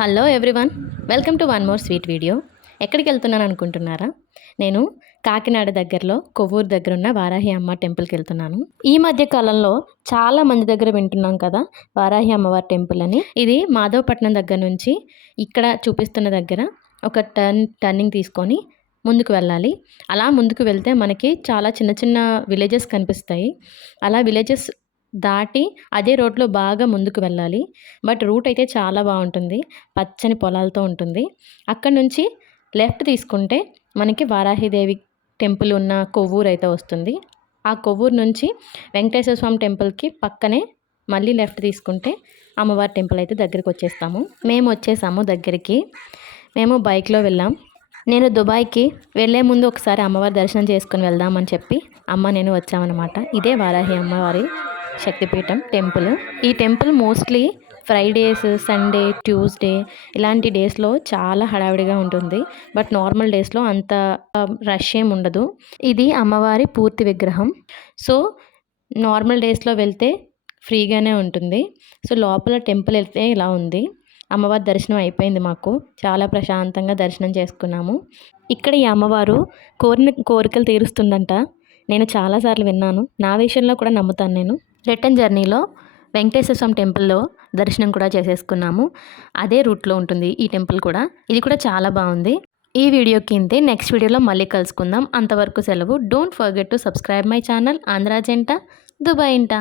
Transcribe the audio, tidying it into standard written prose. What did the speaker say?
Hello everyone, welcome to one more sweet video. ఎక్కడికి వెళ్తున్నాను అనుకుంటున్నారా? నేను కాకినాడ దగ్గరలో కొవ్వూరు దగ్గర ఉన్న వారాహి అమ్మ టెంపుల్కి వెళ్తున్నాను. ఈ మధ్య కాలంలో చాలా మంది దగ్గర వింటున్నాం కదా వారాహి అమ్మవారి టెంపుల్ అని. ఇది మాధవపట్నం దగ్గర నుంచి ఇక్కడ చూపిస్తున్న దగ్గర ఒక టర్నింగ్ తీసుకొని ముందుకు వెళ్ళాలి. అలా ముందుకు వెళ్తే మనకి చాలా చిన్న చిన్న విలేజెస్ కనిపిస్తాయి. అలా విలేజెస్ దాటి అదే రోడ్లో బాగా ముందుకు వెళ్ళాలి. బట్ రూట్ అయితే చాలా బాగుంటుంది, పచ్చని పొలాలతో ఉంటుంది. అక్కడ నుంచి లెఫ్ట్ తీసుకుంటే మనకి వారాహిదేవి టెంపుల్ ఉన్న కొవ్వూరు అయితే వస్తుంది. ఆ కొవ్వూరు నుంచి వెంకటేశ్వర స్వామి టెంపుల్కి పక్కనే మళ్ళీ లెఫ్ట్ తీసుకుంటే అమ్మవారి టెంపుల్ అయితే దగ్గరికి వచ్చేస్తాము. మేము వచ్చేసాము దగ్గరికి. మేము బైక్లో వెళ్ళాం. నేను దుబాయ్కి వెళ్ళే ముందు ఒకసారి అమ్మవారి దర్శనం చేసుకుని వెళ్దామని చెప్పి నేను వచ్చామన్నమాట. ఇదే వారాహి అమ్మవారి శక్తిపీఠం టెంపుల్. ఈ temple mostly Fridays, Sunday, Tuesday ఇలాంటి డేస్లో చాలా హడావిడిగా ఉంటుంది. బట్ నార్మల్ డేస్లో అంత రష్ ఏమి ఉండదు. ఇది అమ్మవారి పూర్తి విగ్రహం. సో నార్మల్ డేస్లో వెళ్తే ఫ్రీగానే ఉంటుంది. సో లోపల టెంపుల్ వెళ్తే ఇలా ఉంది. అమ్మవారి దర్శనం అయిపోయింది. మాకు చాలా ప్రశాంతంగా దర్శనం చేసుకున్నాము. ఇక్కడ ఈ అమ్మవారు కోరికలు తీరుస్తుందంట. నేను చాలాసార్లు విన్నాను. నా విషయంలో కూడా నమ్ముతాను. నేను రిటర్న్ జర్నీలో వెంకటేశ్వర స్వామి టెంపుల్లో దర్శనం కూడా చేసేసుకున్నాము. అదే రూట్లో ఉంటుంది ఈ టెంపుల్ కూడా. ఇది కూడా చాలా బాగుంది. ఈ వీడియోకి ఇంతే. నెక్స్ట్ వీడియోలో మళ్ళీ కలుసుకుందాం. అంతవరకు సెలవు. Don't forget to subscribe my channel Andhra జంట దుబాయ్ ఇంట.